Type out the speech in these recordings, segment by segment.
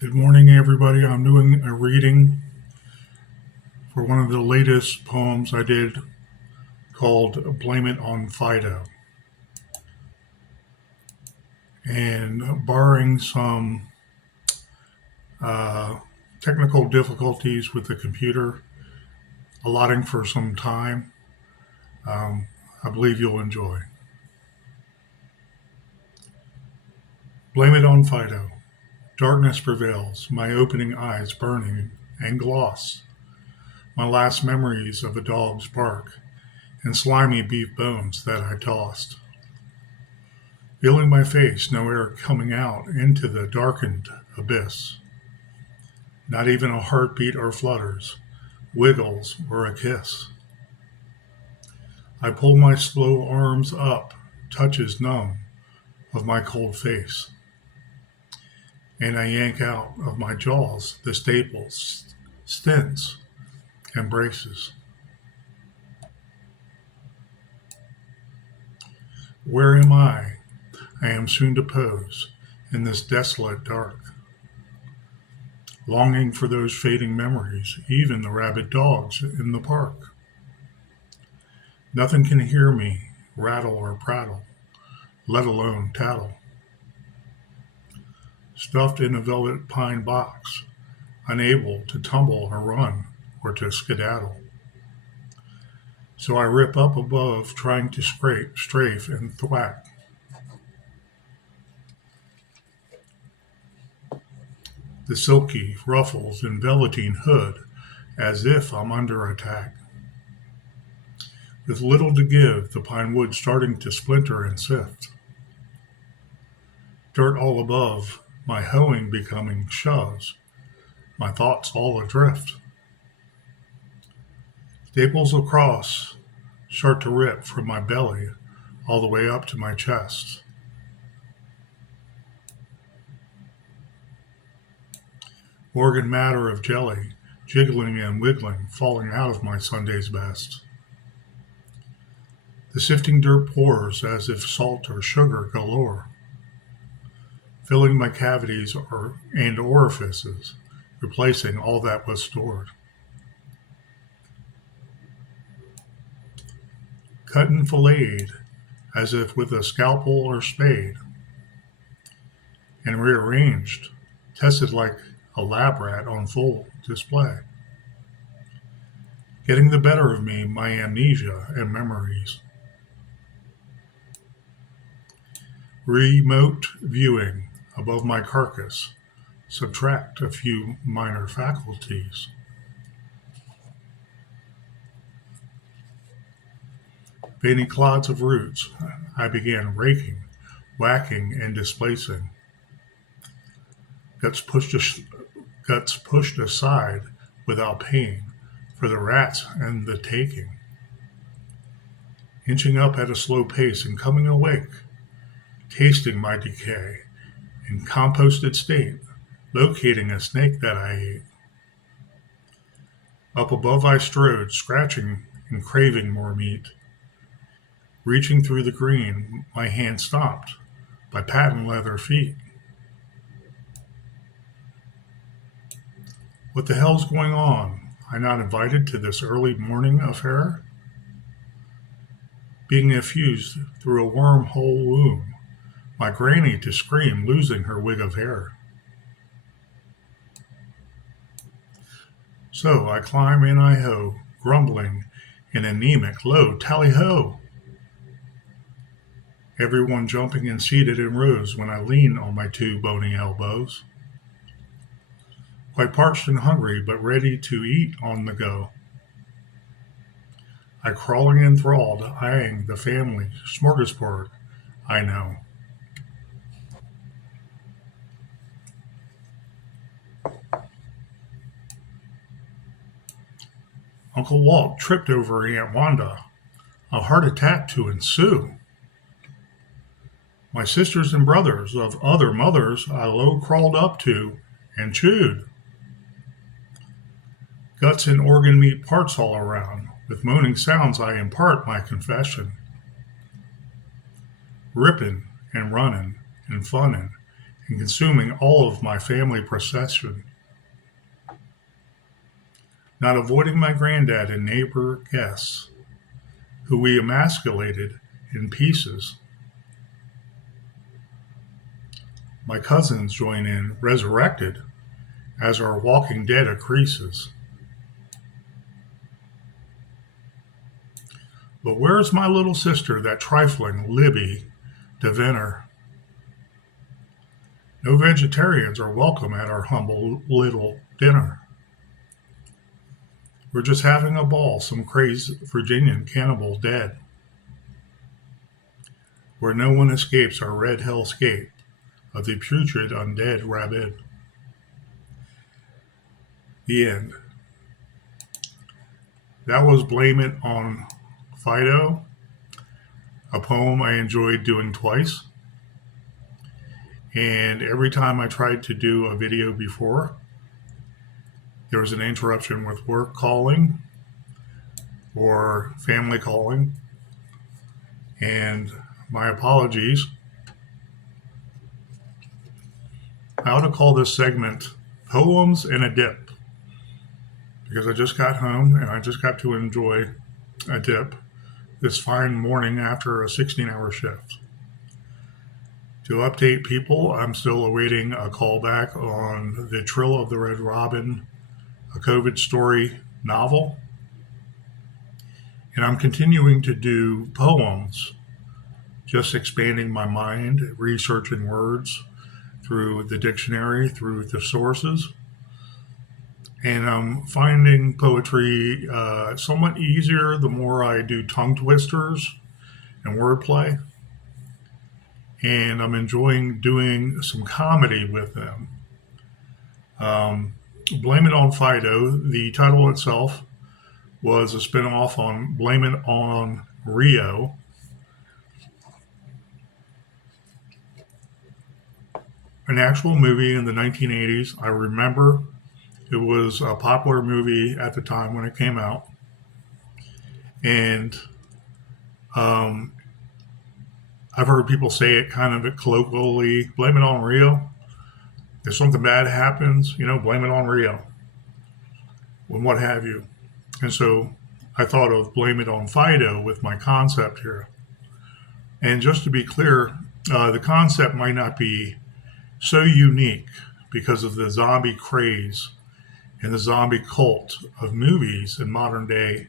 Good morning, everybody. I'm doing a reading for one of the latest poems I did called Blame It on Fido. And barring some uh, technical difficulties with the computer, allotting for some time, um, I believe you'll enjoy. Blame it on Fido. Darkness prevails, my opening eyes burning and gloss. My last memories of a dog's bark and slimy beef bones that I tossed. Feeling my face, no air coming out into the darkened abyss. Not even a heartbeat or flutters, wiggles or a kiss. I pull my slow arms up, touches numb of my cold face, and I yank out of my jaws the staples, stents, and braces. Where am I? I am soon to pose in this desolate dark, longing for those fading memories, even the rabid dogs in the park. Nothing can hear me rattle or prattle, let alone tattle. Stuffed in a velvet pine box, unable to tumble or run or to skedaddle. So I rip up above, trying to scrape, strafe, and thwack. The silky ruffles and velveteen hood as if I'm under attack. With little to give, the pine wood starting to splinter and sift. Dirt all above, my hoeing becoming shoves, my thoughts all adrift. Staples across start to rip from my belly all the way up to my chest. Organ matter of jelly, jiggling and wiggling, falling out of my Sunday's best. The sifting dirt pours as if salt or sugar galore, filling my cavities and orifices, replacing all that was stored. Cut and filleted, as if with a scalpel or spade, and rearranged, tested like a lab rat on full display. Getting the better of me, my amnesia and memories. Remote viewing above my carcass, subtract a few minor faculties. Veiny clods of roots, I began raking, whacking, and displacing. Guts pushed aside without pain for the rats and the taking. Inching up at a slow pace and coming awake, tasting my decay in composted state, locating a snake that I ate. Up above I strode, scratching and craving more meat. Reaching through the green, my hand stopped by patent leather feet. What the hell's going on? I not invited to this early morning affair? Being effused through a wormhole womb, my granny to scream, losing her wig of hair. So I climb and I hoe, grumbling in anemic low tally-ho. Everyone jumping and seated in rows when I lean on my two bony elbows. Quite parched and hungry, but ready to eat on the go. I crawling enthralled, eyeing the family smorgasbord I know. Uncle Walt tripped over Aunt Wanda, a heart attack to ensue. My sisters and brothers of other mothers I low crawled up to and chewed. Guts and organ meat parts all around. With moaning sounds I impart my confession. Rippin' and runnin' and funnin' and consuming all of my family procession, not avoiding my granddad and neighbor guests, who we emasculated in pieces. My cousins join in, resurrected, as our walking dead accreases. But where's my little sister, that trifling Libby DeVinner? No vegetarians are welcome at our humble little dinner. We're just having a ball, some crazed Virginian cannibal dead, where no one escapes our red hellscape of the putrid undead rabbit. The end. That was Blame It on Fido, a poem I enjoyed doing twice. And every time I tried to do a video before, there was an interruption with work calling or family calling. And my apologies. I ought to call this segment Poems in a Dip, because I just got home and I just got to enjoy a dip this fine morning after a 16-hour shift. To update people, I'm still awaiting a callback on the Trill of the Red Robin, a COVID story novel. And I'm continuing to do poems, just expanding my mind, researching words through the dictionary, through the sources. And I'm finding poetry somewhat easier the more I do tongue twisters and wordplay. And I'm enjoying doing some comedy with them. Blame It on Fido, the title itself was a spinoff on Blame It on Rio. An actual movie in the 1980s. I remember it was a popular movie at the time when it came out. And I've heard people say it kind of colloquially, blame it on Rio. If something bad happens, blame it on Rio. And what have you. And so I thought of blame it on Fido with my concept here. And just to be clear, the concept might not be so unique because of the zombie craze and the zombie cult of movies in modern day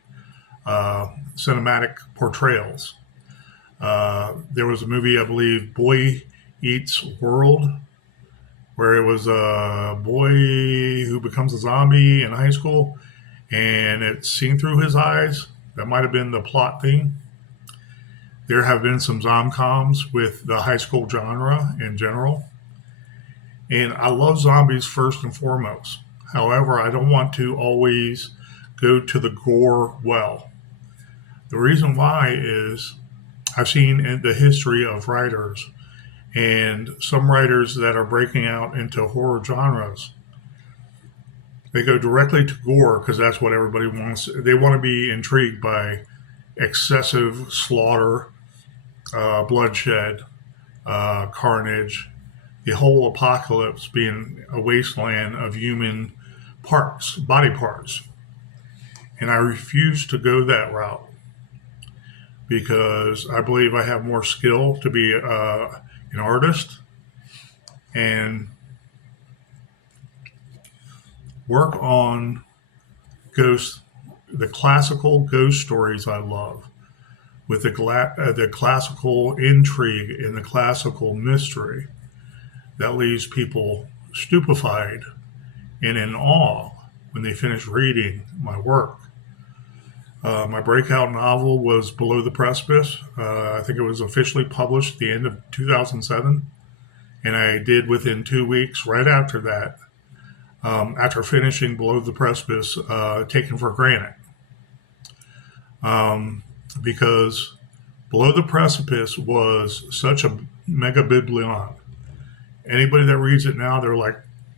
cinematic portrayals. There was a movie, I believe, Boy Eats World, where it was a boy who becomes a zombie in high school, and it's seen through his eyes. That might have been the plot theme. There have been some zomcoms with the high school genre in general. And I love zombies first and foremost. However, I don't want to always go to the gore well. The reason why is I've seen in the history of writers and some writers that are breaking out into horror genres. They go directly to gore because that's what everybody wants. They want to be intrigued by excessive slaughter, bloodshed, carnage, the whole apocalypse being a wasteland of human parts, body parts. And I refuse to go that route because I believe I have more skill to be an artist and work on ghosts, the classical ghost stories I love, with the classical intrigue and the classical mystery that leaves people stupefied and in awe when they finish reading my work. My breakout novel was Below the Precipice. I think it was officially published at the end of 2007. And I did within 2 weeks, right after that, after finishing Below the Precipice, Taken for Granted. Because Below the Precipice was such a mega biblion. Anybody that reads it now, they're like,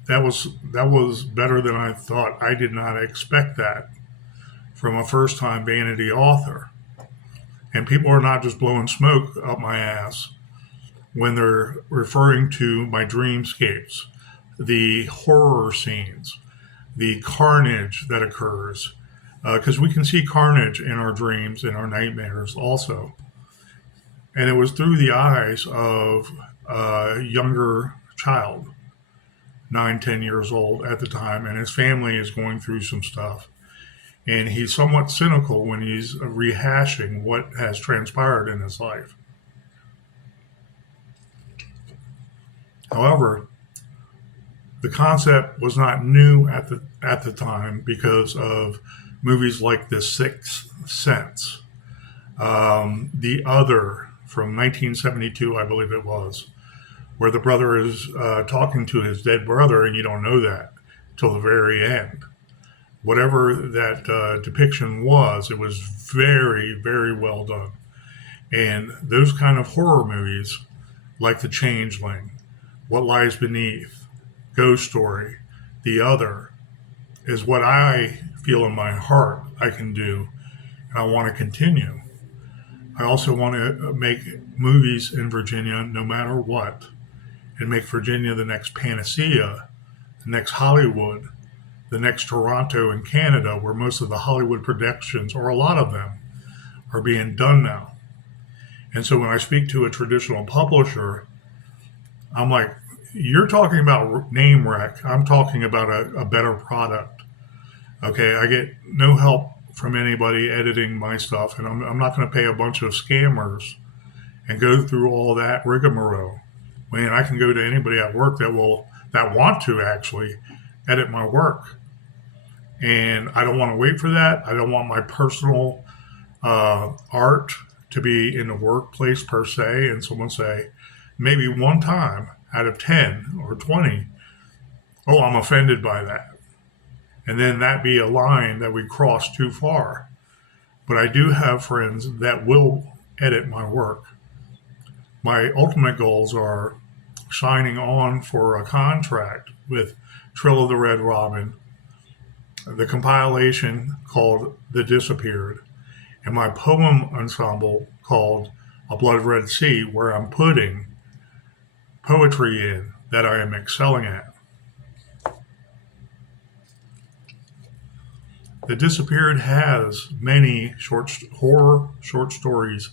that was better than I thought. I did not expect that from a first-time vanity author. And people are not just blowing smoke up my ass. when they're referring to my dreamscapes, the horror scenes, the carnage that occurs, because we can see carnage in our dreams, in our nightmares also. And it was through the eyes of a younger child, 9, 10 years old at the time, and his family is going through some stuff. And he's somewhat cynical when he's rehashing what has transpired in his life. However, the concept was not new at the time because of movies like The Sixth Sense, The Other from 1972, I believe it was, where the brother is talking to his dead brother, and you don't know that till the very end. Whatever that depiction was, it was very, very well done. And those kind of horror movies, like The Changeling, What Lies Beneath, Ghost Story, The Other, is what I feel in my heart I can do, and I want to continue. I also want to make movies in Virginia no matter what, and make Virginia the next panacea, the next Hollywood, the next Toronto in Canada, where most of the Hollywood productions, or a lot of them, are being done now. And so when I speak to a traditional publisher, I'm like, you're talking about name rec. I'm talking about a better product. Okay, I get no help from anybody editing my stuff, and I'm not going to pay a bunch of scammers and go through all that rigmarole. Man, I can go to anybody at work that want to actually edit my work, and I don't want to wait for that. I don't want my personal art to be in the workplace per se, and someone say maybe one time out of 10 or 20, oh, I'm offended by that. And then that be a line that we cross too far. But I do have friends that will edit my work. My ultimate goals are signing on for a contract with Trill of the Red Robin, the compilation called The Disappeared, and my poem ensemble called A Blood Red Sea, where I'm putting poetry in that I am excelling at. The Disappeared has many horror short stories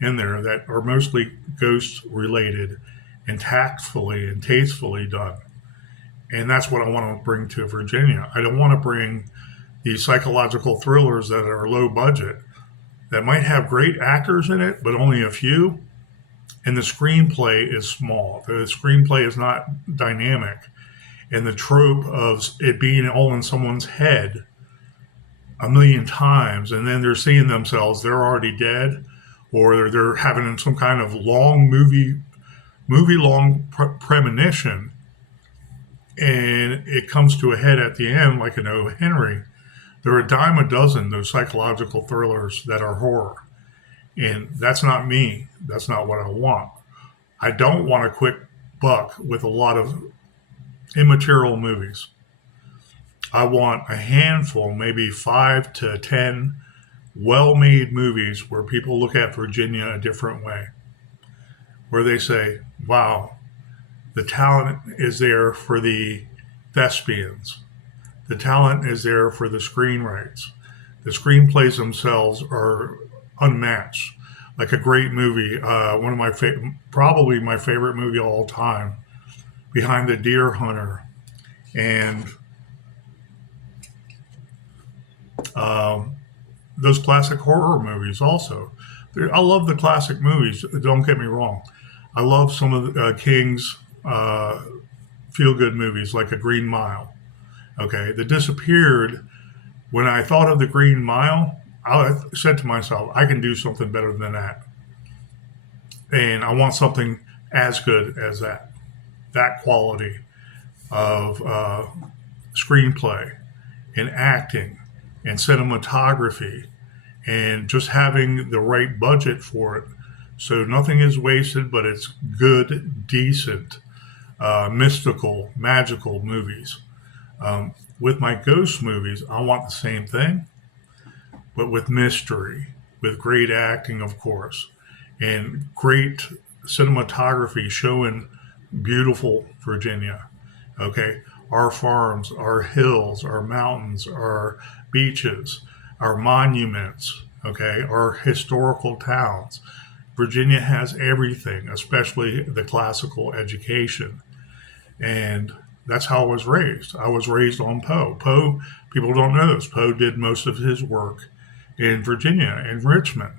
in there that are mostly ghost related and tactfully and tastefully done. And that's what I want to bring to Virginia. I don't want to bring these psychological thrillers that are low budget, that might have great actors in it, but only a few. And the screenplay is small. The screenplay is not dynamic. And the trope of it being all in someone's head a million times, and then they're seeing themselves, they're already dead, or they're having some kind of movie long premonition, and it comes to a head at the end like an O. Henry. There are a dime a dozen, those psychological thrillers that are horror. And that's not me. That's not what I want. I don't want a quick buck with a lot of immaterial movies. I want a handful, maybe 5 to 10 well-made movies where people look at Virginia a different way, where they say, wow, the talent is there for the thespians. The talent is there for the screenwrites. The screenplays themselves are unmatched. Like a great movie, one of my probably my favorite movie of all time, Behind the Deer Hunter, and those classic horror movies also. I love the classic movies, don't get me wrong. I love some of King's feel-good movies like A Green Mile. Okay, The Disappeared, when I thought of The Green Mile, I said to myself, I can do something better than that. And I want something as good as that. That quality of screenplay and acting and cinematography and just having the right budget for it. So nothing is wasted, but it's good, decent, mystical, magical movies. With my ghost movies, I want the same thing, but with mystery, with great acting, of course, and great cinematography showing beautiful Virginia. Okay, our farms, our hills, our mountains, our beaches, our monuments. Okay, our historical towns. Virginia has everything, especially the classical education. And that's how I was raised. I was raised on Poe. Poe, people don't know this. Poe did most of his work in Virginia, in Richmond.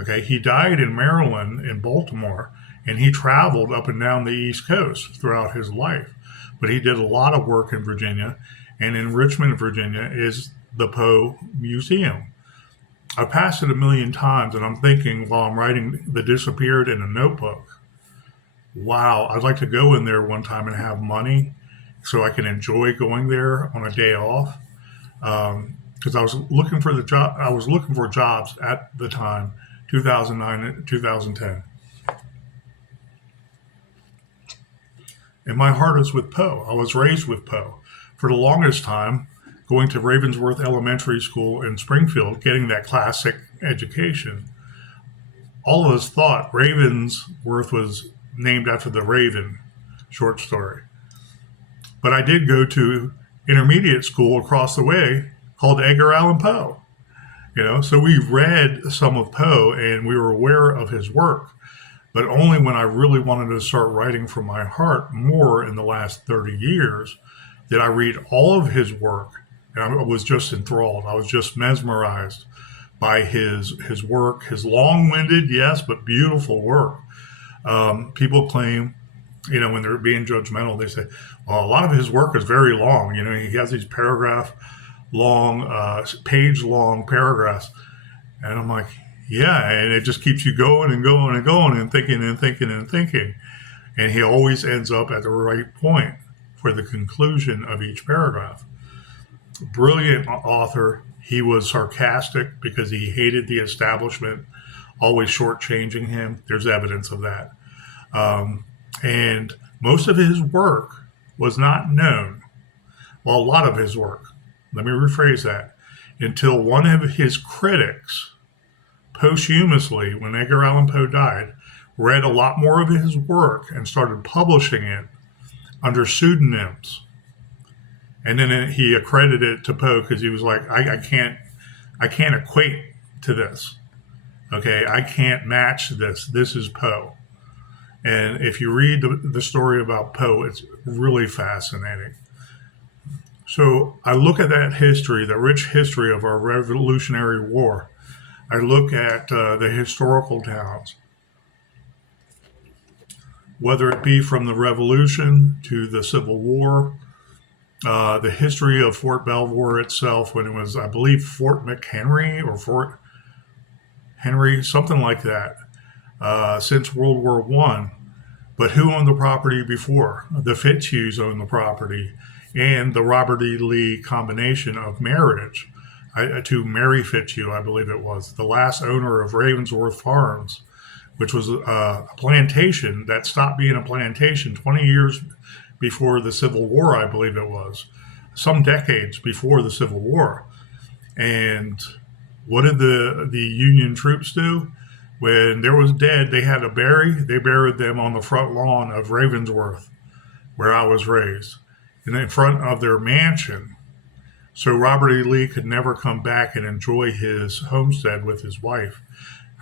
Okay, he died in Maryland, in Baltimore, and he traveled up and down the East Coast throughout his life. But he did a lot of work in Virginia, and in Richmond, Virginia, is the Poe Museum. I passed it a million times, and I'm thinking while I'm writing The Disappeared in a notebook, wow, I'd like to go in there one time and have money so I can enjoy going there on a day off. Because I was looking for the job, I was looking for jobs at the time, 2009 and 2010. And my heart is with Poe. I was raised with Poe. For the longest time, going to Ravensworth Elementary School in Springfield, getting that classic education, all of us thought Ravensworth was named after the Raven short story. But I did go to intermediate school across the way called Edgar Allan Poe. So we read some of Poe and we were aware of his work, but only when I really wanted to start writing from my heart more in the last 30 years did I read all of his work. And I was just enthralled. I was just mesmerized by his work, his long-winded, yes, but beautiful work. People claim, when they're being judgmental, they say, well, a lot of his work is very long. He has these page-long paragraphs. And I'm like, yeah, and it just keeps you going and going and going and thinking and thinking and thinking. And he always ends up at the right point for the conclusion of each paragraph. Brilliant author. He was sarcastic because he hated the establishment, always shortchanging him. There's evidence of that. And most of his work was not known. Well, a lot of his work, let me rephrase that, until one of his critics, posthumously, when Edgar Allan Poe died, read a lot more of his work and started publishing it under pseudonyms. And then he accredited it to Poe because he was like, I can't equate to this. Okay, I can't match this. This is Poe. And if you read the story about Poe, it's really fascinating. So I look at that history, the rich history of our Revolutionary War. I look at the historical towns, whether it be from the Revolution to the Civil War, the history of Fort Belvoir itself, when it was, I believe, Fort McHenry or Fort Henry, something like that, since World War I. But who owned the property before? The Fitzhughs owned the property, and the Robert E. Lee combination of marriage to Mary Fitzhugh, I believe it was, the last owner of Ravensworth Farms, which was a plantation that stopped being a plantation 20 years before the Civil War, I believe it was, some decades before the Civil War. And what did the Union troops do? When there was dead, they had to bury. They buried them on the front lawn of Ravensworth, where I was raised, and in front of their mansion. So Robert E. Lee could never come back and enjoy his homestead with his wife,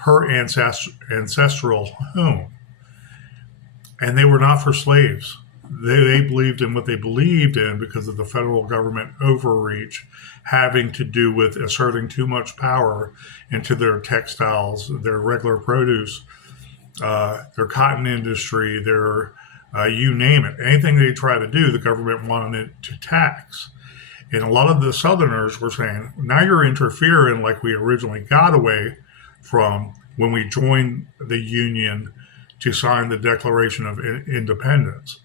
her ancestral home. And they were not for slaves. They believed in what they believed in because of the federal government overreach having to do with asserting too much power into their textiles, their regular produce, their cotton industry, their you name it. Anything they try to do, the government wanted it to tax. And a lot of the Southerners were saying, now you're interfering like we originally got away from when we joined the Union to sign the Declaration of Independence.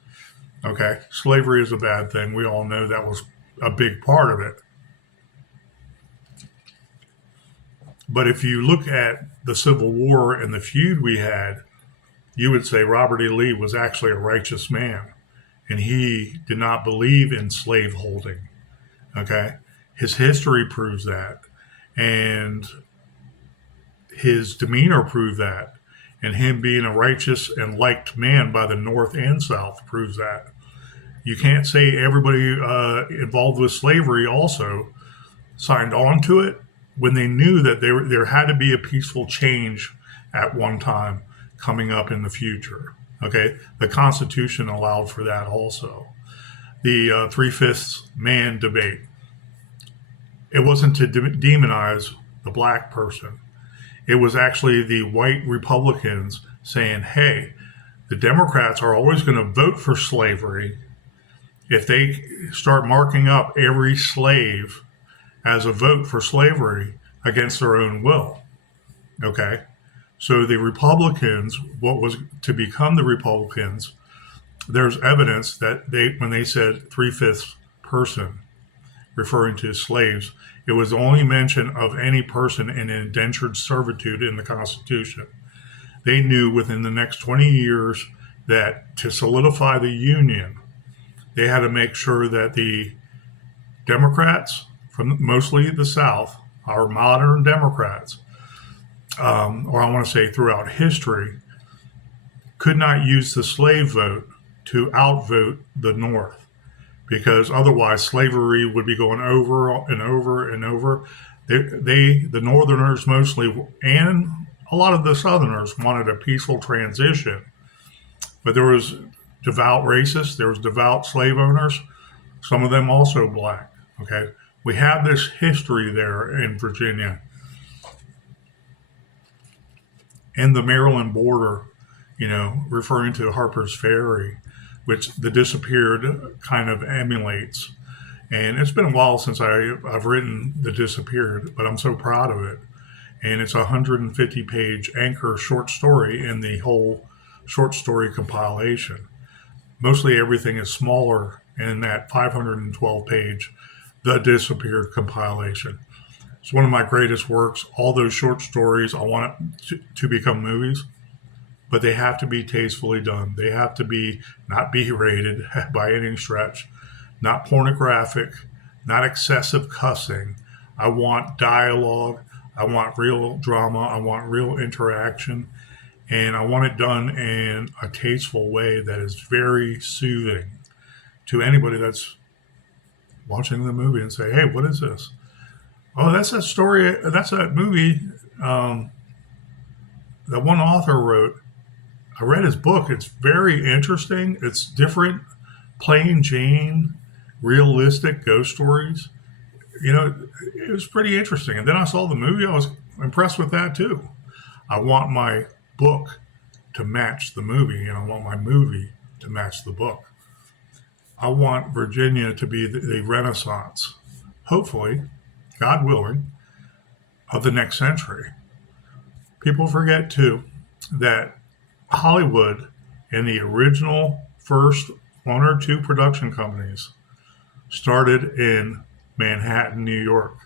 Okay, slavery is a bad thing. We all know that was a big part of it. But if you look at the Civil War and the feud we had, you would say Robert E. Lee was actually a righteous man, and he did not believe in slaveholding. Okay, his history proves that, and his demeanor proved that. And him being a righteous and liked man by the North and South proves that. You can't say everybody involved with slavery also signed on to it when they knew that there had to be a peaceful change at one time coming up in the future. Okay, the Constitution allowed for that also. The three-fifths man debate. It wasn't to demonize the black person. It was actually the white Republicans saying, hey, the Democrats are always going to vote for slavery if they start marking up every slave as a vote for slavery against their own will. Okay? So the Republicans, what was to become the Republicans, there's evidence that when they said three-fifths person, referring to slaves, it was the only mention of any person in indentured servitude in the Constitution. They knew within the next 20 years that to solidify the Union, they had to make sure that the Democrats from mostly the South, our modern Democrats, or I want to say throughout history, could not use the slave vote to outvote the North, because otherwise slavery would be going over and over and over. The Northerners mostly, and a lot of the Southerners, wanted a peaceful transition. But there was devout racists, there was devout slave owners, some of them also black. Okay, we have this history there in Virginia. And the Maryland border, referring to Harper's Ferry, which the disappeared kind of emulates. And it's been a while since I've written The Disappeared, but I'm so proud of it. And it's a 150-page anchor short story in the whole short story compilation. Mostly everything is smaller in that 512-page The Disappeared compilation. It's one of my greatest works. All those short stories, I want it to become movies, but they have to be tastefully done. They have to be not B-rated by any stretch, not pornographic, not excessive cussing. I want dialogue. I want real drama. I want real interaction. And I want it done in a tasteful way that is very soothing to anybody that's watching the movie and say, hey, what is this? Oh, that's that story. That's that movie that one author wrote. I read his book. It's very interesting. It's different, plain Jane, realistic ghost stories. It was pretty interesting. And then I saw the movie. I was impressed with that too. I want my book to match the movie, and I want my movie to match the book. I want Virginia to be the Renaissance, hopefully, God willing, of the next century. People forget too that Hollywood and the original first one or two production companies started in Manhattan, New York.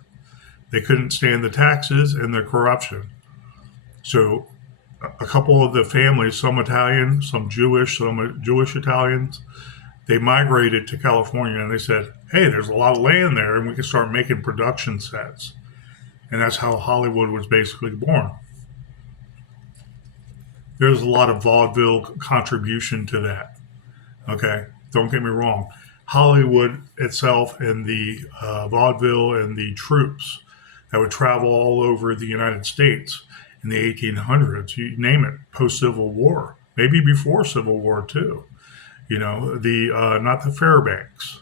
They couldn't stand the taxes and the corruption. So a couple of the families, some Italian, some Jewish Italians, they migrated to California and they said, hey, there's a lot of land there and we can start making production sets. And that's how Hollywood was basically born. There's a lot of vaudeville contribution to that. Okay, don't get me wrong. Hollywood itself and the vaudeville and the troops that would travel all over the United States in the 1800s, you name it, post-Civil War, maybe before Civil War too. Not the Fairbanks,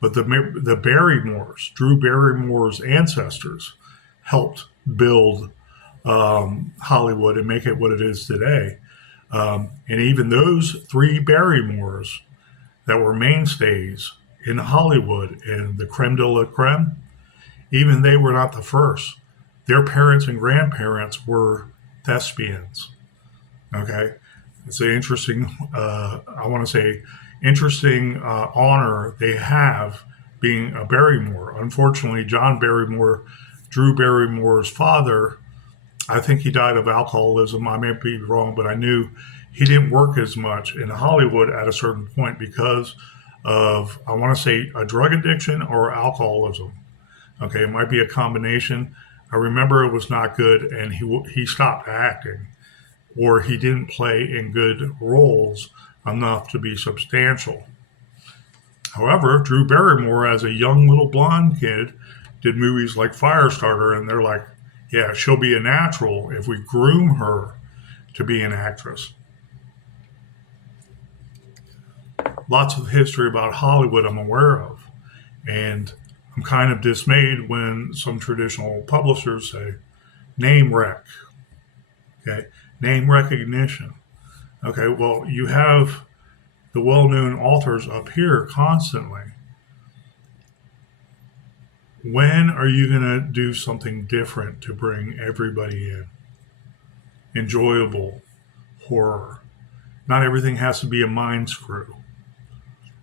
but the Barrymores, Drew Barrymore's ancestors helped build Hollywood and make it what it is today. And even those three Barrymores that were mainstays in Hollywood and the creme de la creme, even they were not the first. Their parents and grandparents were thespians. Okay, it's an interesting, interesting honor they have being a Barrymore. Unfortunately, John Barrymore, Drew Barrymore's father, I think he died of alcoholism. I may be wrong, but I knew he didn't work as much in Hollywood at a certain point because of, I want to say, a drug addiction or alcoholism. Okay, it might be a combination. I remember it was not good, and he stopped acting. or he didn't play in good roles enough to be substantial. However, Drew Barrymore, as a young little blonde kid, did movies like Firestarter, and they're like, yeah, she'll be a natural if we groom her to be an actress. Lots of history about Hollywood I'm aware of. And I'm kind of dismayed when some traditional publishers say, name rec, okay, name recognition. Okay, well, you have the well known authors up here constantly. When are you going to do something different to bring everybody in? Enjoyable horror. Not everything has to be a mind screw.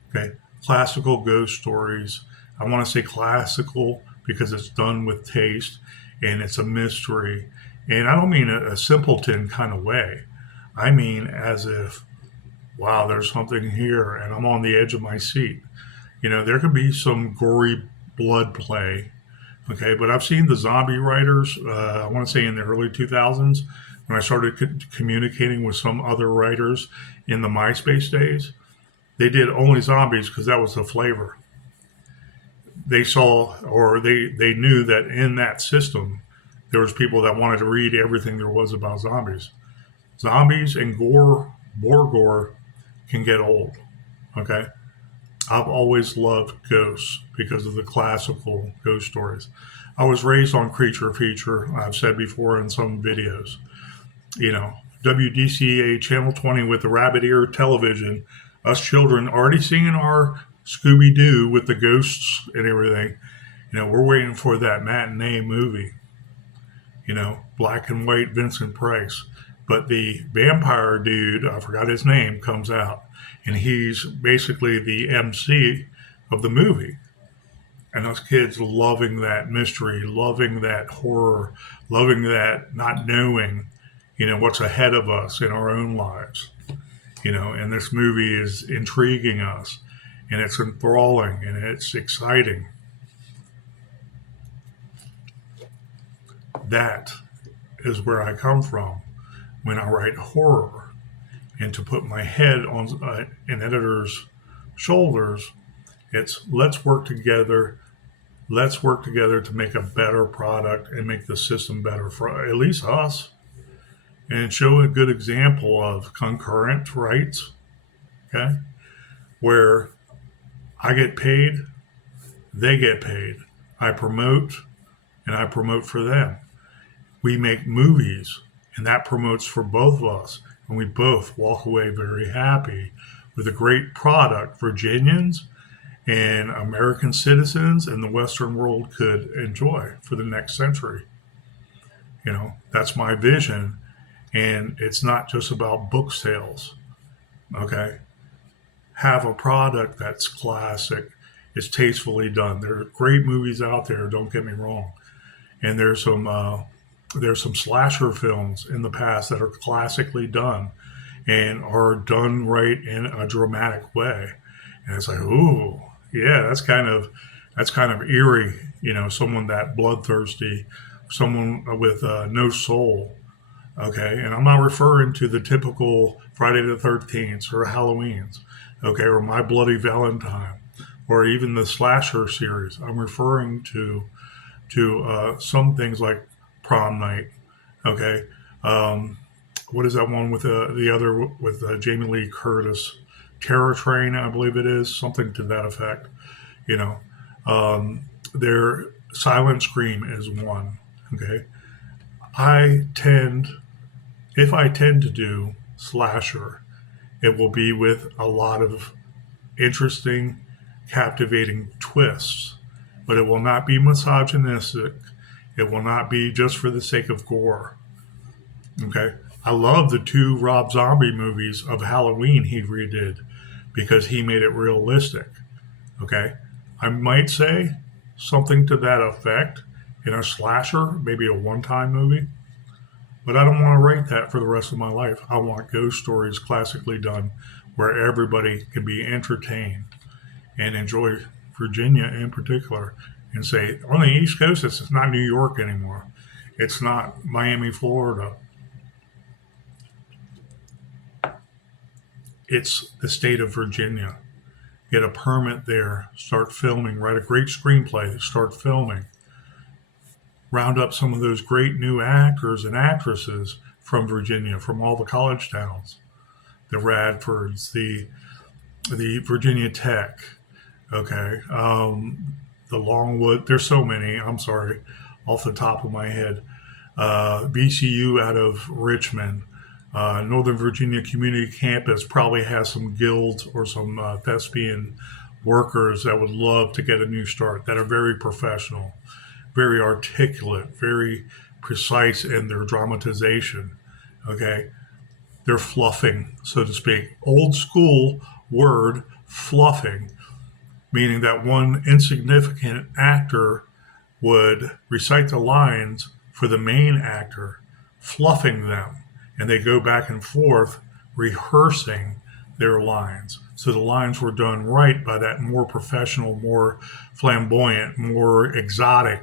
Okay, classical ghost stories. I want to say classical because it's done with taste and it's a mystery. And I don't mean a simpleton kind of way. I mean as if, wow, there's something here and I'm on the edge of my seat. There could be some gory blood play. Okay, but I've seen the zombie writers, I want to say in the early 2000s, when I started communicating with some other writers in the MySpace days. They did only zombies because that was the flavor. They saw, or they knew that in that system, there was people that wanted to read everything there was about zombies. Zombies and gore can get old. Okay, I've always loved ghosts because of the classical ghost stories. I was raised on Creature Feature. I've said before in some videos. WDCA Channel 20 with the rabbit ear television. Us children already seeing our Scooby Doo with the ghosts and everything. We're waiting for that matinee movie. Black and white Vincent Price. But the vampire dude, I forgot his name, comes out. And he's basically the MC of the movie. And us kids loving that mystery, loving that horror, loving that not knowing, what's ahead of us in our own lives. And this movie is intriguing us, and it's enthralling, and it's exciting. That is where I come from when I write horror. And to put my head on an editor's shoulders, it's let's work together. Let's work together to make a better product and make the system better for at least us. And show a good example of concurrent rights, okay, where I get paid, they get paid. I promote, and I promote for them. We make movies, and that promotes for both of us, and we both walk away very happy with a great product Virginians and American citizens and the Western world could enjoy for the next century. That's my vision. And it's not just about book sales, okay? Have a product that's classic, it's tastefully done. There are great movies out there, don't get me wrong. And there's some slasher films in the past that are classically done and are done right in a dramatic way. And it's like, ooh, yeah, that's kind of eerie, someone that bloodthirsty, someone with no soul. Okay, and I'm not referring to the typical Friday the 13th or Halloween's, okay, or My Bloody Valentine, or even the slasher series. I'm referring to some things like Prom Night, okay. What is that one with the other with Jamie Lee Curtis? Terror Train, I believe it is, something to that effect. Their Silent Scream is one, okay. If I tend to do slasher, it will be with a lot of interesting, captivating twists, but it will not be misogynistic. It will not be just for the sake of gore. Okay. I love the 2 Rob Zombie movies of Halloween he redid because he made it realistic. Okay. I might say something to that effect in a slasher, maybe a one-time movie. But I don't want to write that for the rest of my life. I want ghost stories classically done where everybody can be entertained and enjoy Virginia in particular and say, on the East Coast, it's not New York anymore. It's not Miami, Florida. it's the state of Virginia. Get a permit there, start filming, write a great screenplay, start filming, round up some of those great new actors and actresses from Virginia, from all the college towns, the Radfords, the Virginia Tech, okay, the Longwood. There's so many. I'm sorry, off the top of my head. VCU out of Richmond, Northern Virginia Community Campus probably has some guilds or some thespian workers that would love to get a new start, that are very professional, very articulate, very precise in their dramatization. Okay, they're fluffing, so to speak. Old school word, fluffing, meaning that one insignificant actor would recite the lines for the main actor, fluffing them, and they go back and forth rehearsing their lines. So the lines were done right by that more professional, more flamboyant, more exotic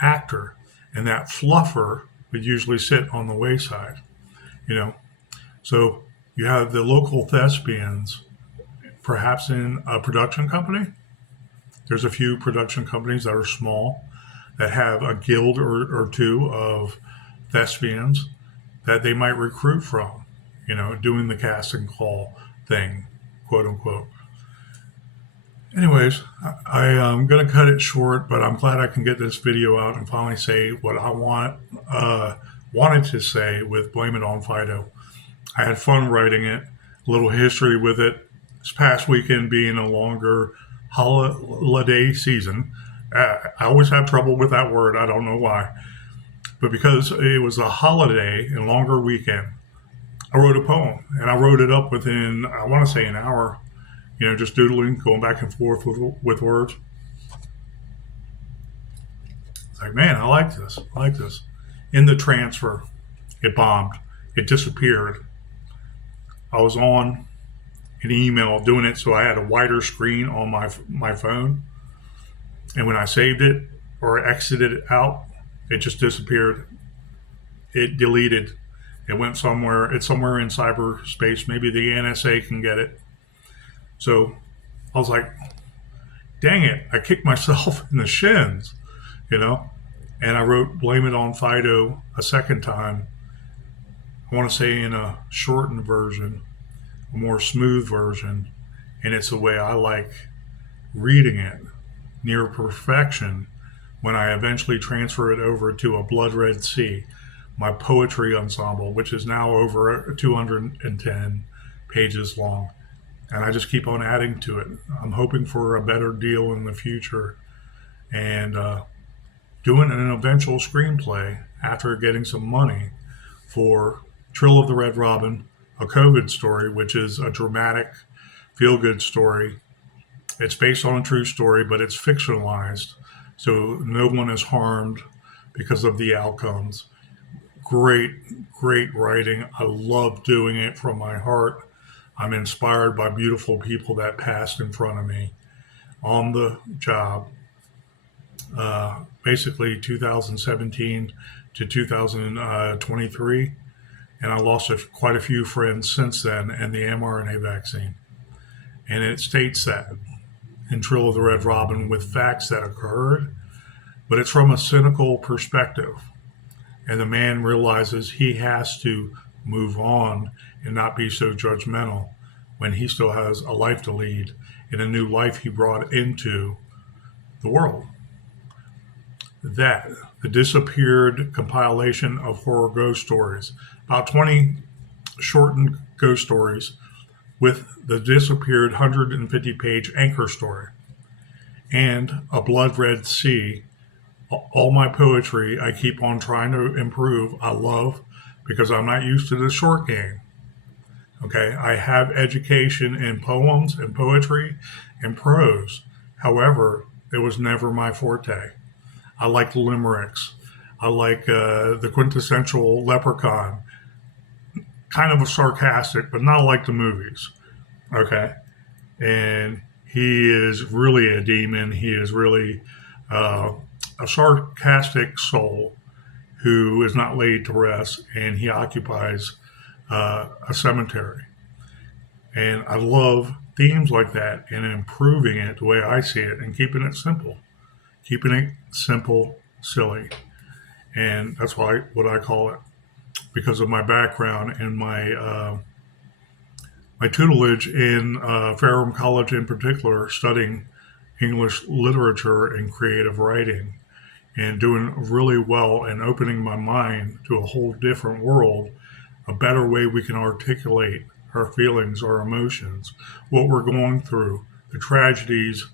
actor. And that fluffer would usually sit on the wayside, you know. So you have the local thespians, perhaps in a production company. There's a few production companies that are small that have a guild or two of thespians that they might recruit from, doing the casting call thing, quote unquote. Anyways, I am going to cut it short, but I'm glad I can get this video out and finally say what I wanted to say with Blame It on Fido. I had fun writing it, a little history with it. This past weekend being a longer holiday season. I always have trouble with that word. I don't know why. But because it was a holiday and longer weekend, I wrote a poem. And I wrote it up within, I want to say, an hour, just doodling, going back and forth with words. It's like, man, I like this. I like this. In the transfer, it bombed. It disappeared. I was on an email doing it so I had a wider screen on my phone. And when I saved it or exited it out, it just disappeared. It deleted. It went somewhere. It's somewhere in cyberspace. Maybe the NSA can get it. So I was like, dang it. I kicked myself in the shins, And I wrote Blame It on Fido a second time. I want to say in a shortened version, a more smooth version. And it's the way I like reading it, near perfection, when I eventually transfer it over to a Blood Red Sea, my poetry ensemble, which is now over 210 pages long. And I just keep on adding to it. I'm hoping for a better deal in the future and doing an eventual screenplay after getting some money for Trill of the Red Robin, a COVID story, which is a dramatic, feel-good story. It's based on a true story, but it's fictionalized, so no one is harmed because of the outcomes. Great, great writing. I love doing it from my heart. I'm inspired by beautiful people that passed in front of me on the job. Basically 2017 to 2023. And I lost quite a few friends since then and the mRNA vaccine. And it states that in Trill of the Red Robin with facts that occurred, but it's from a cynical perspective. And the man realizes he has to move on and not be so judgmental when he still has a life to lead and a new life he brought into the world. That, the disappeared compilation of horror ghost stories, about 20 shortened ghost stories with the disappeared 150-page anchor story, and a Blood Red Sea. All my poetry, I keep on trying to improve. I love, because I'm not used to the short game. Okay, I have education in poems and poetry and prose. However, it was never my forte. I like limericks. I like the quintessential leprechaun, kind of a sarcastic, but not like the movies. Okay, and he is really a demon. He is really a sarcastic soul who is not laid to rest, and he occupies a cemetery. And I love themes like that and improving it the way I see it and keeping it simple, silly. And that's why what I call it because of my background and my tutelage in Fairham College in particular, studying English literature and creative writing and doing really well and opening my mind to a whole different world, a better way we can articulate our feelings, our emotions, what we're going through, the tragedies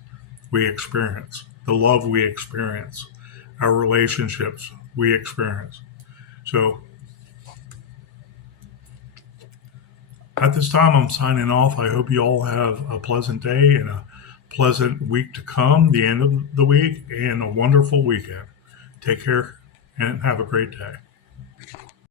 we experience, the love we experience, our relationships we experience. So at this time, I'm signing off. I hope you all have a pleasant day and a pleasant week to come, the end of the week, and a wonderful weekend. Take care and have a great day.